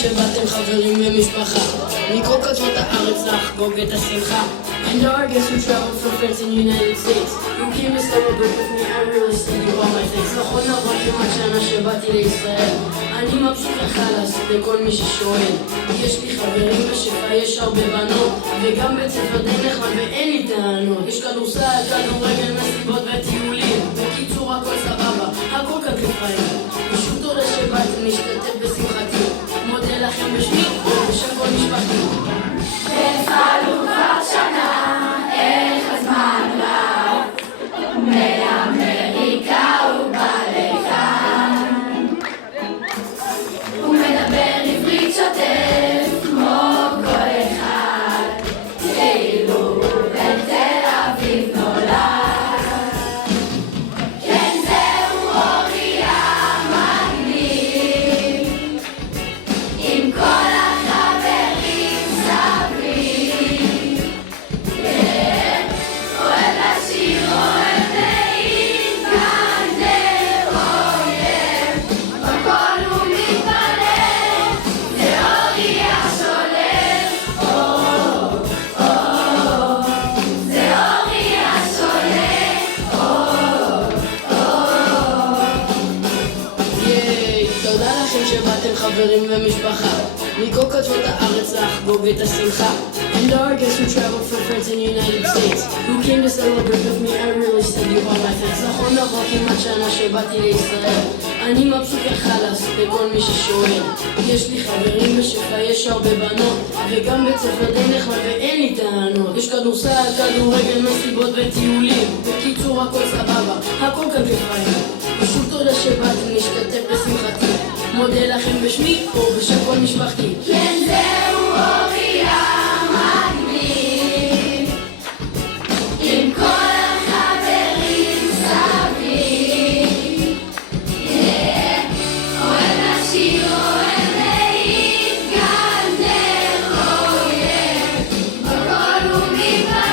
שבאתם חברים ומשפחה מכל קצוות הארץ לחגוג את השמחה. And our guests who traveled from France and United States who came to celebrate with me, I really send you all my thanks. נכון עבר כמעט שנה שבאתי לישראל, אני מבסוט וחלאס לכל מי ששואל. יש לי חברים בשפע, יש הרבה בנות, וגם בית ספר די נחמד ואין לי טענות. יש כדורסל, כדורגל, מסיבות וטיולים, בקיצור הכל סבבה, הכל כאן כיפיים. פשוט תודה שבאתם להשתתף בשמחתי, מודה לכם בשמי ובשם כל משפחתי. התחלנו כבר שנה, איך הזמן רב, מאמריקה הוא בא לכאן. הוא מדבר עברית שוטף כמו כל אחד, כאילו בתל אביב נולד. כן, זהו אורי המגניב, עם כל החברים סביב. כן, אוהב לשיר, אוהב להתגנב, אויב, בכל הוא מתפלל, זה אורי השולט. זה אורי השולט. ייי, תודה לכם שבאתם חברים ומשפחה מכל קצוות הארץ לחגוג את השמחה. And our guests who traveled from France and United States who came to celebrate with me, I really send you all my thanks. נכון עבר כמעט שנה שבאתי לישראל, אני מבסוט וחלאס לכל מי ששואל. יש לי חברים בשפע, יש הרבה בנות, וגם בית ספר די נחמד ואין לי טענות. יש כדורסל, כדורגל, מסיבות וטיולים, בקיצור הכל סבבה, הכל כאן כיפיים. פשוט תודה שבאתם להשתתף בשמחתי, מודה לכם בשמי ובשם כל משפחתי. כן, זהו אורי המגניב, עם כל החברים סביב. כן, אוהב לשיר, אוהב להתגנב, אויב, בכל הוא מתפלל.